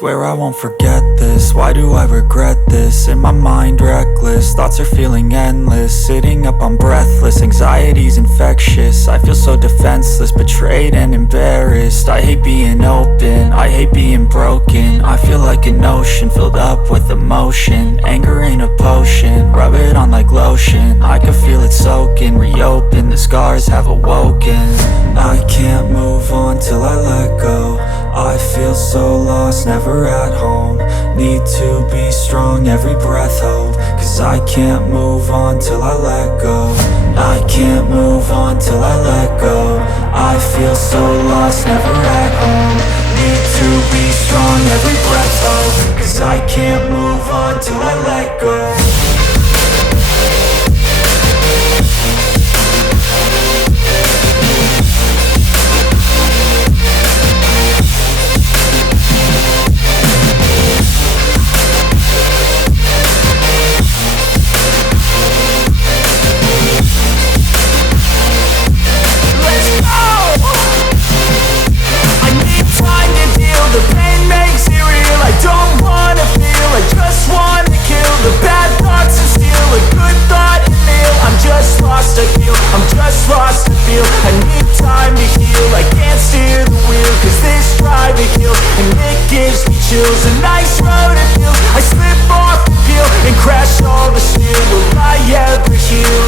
Swear I won't forget this, why do I regret this? In my mind reckless, thoughts are feeling endless. Sitting up I'm breathless, anxiety's infectious. I feel so defenseless, betrayed and embarrassed. I hate being open, I hate being broken. I feel like an ocean filled up with emotion. Anger ain't a potion, rub it on like lotion. I can feel it soaking, reopen, the scars have awoken. I can't move on till I let go. I feel so lost, never at home. Need to be strong, every breath hope. Cause I can't move on till I let go. I can't move on till I let go. I feel so lost, never at home. Need to be strong, every breath hope. Cause I can't move on till I let go. The pain makes it real, I don't wanna feel, I just wanna kill the bad thoughts and steal a good thought and feel. I'm just lost, I feel, I'm just lost, I feel. I need time to heal, I can't steer the wheel. Cause this drive it kills, and it gives me chills. A nice road it feels, I slip off the peel and crash all the steel. Will I ever heal?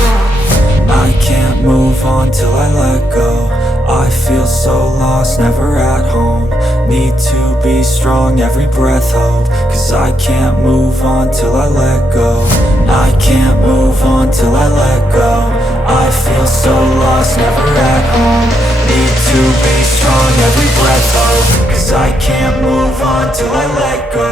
I can't move on till I let go. I feel so lost, never at home. Need to be strong, every breath hope. Cause I can't move on till I let go. I can't move on till I let go. I feel so lost, never at home. Need to be strong, every breath hope. Cause I can't move on till I let go.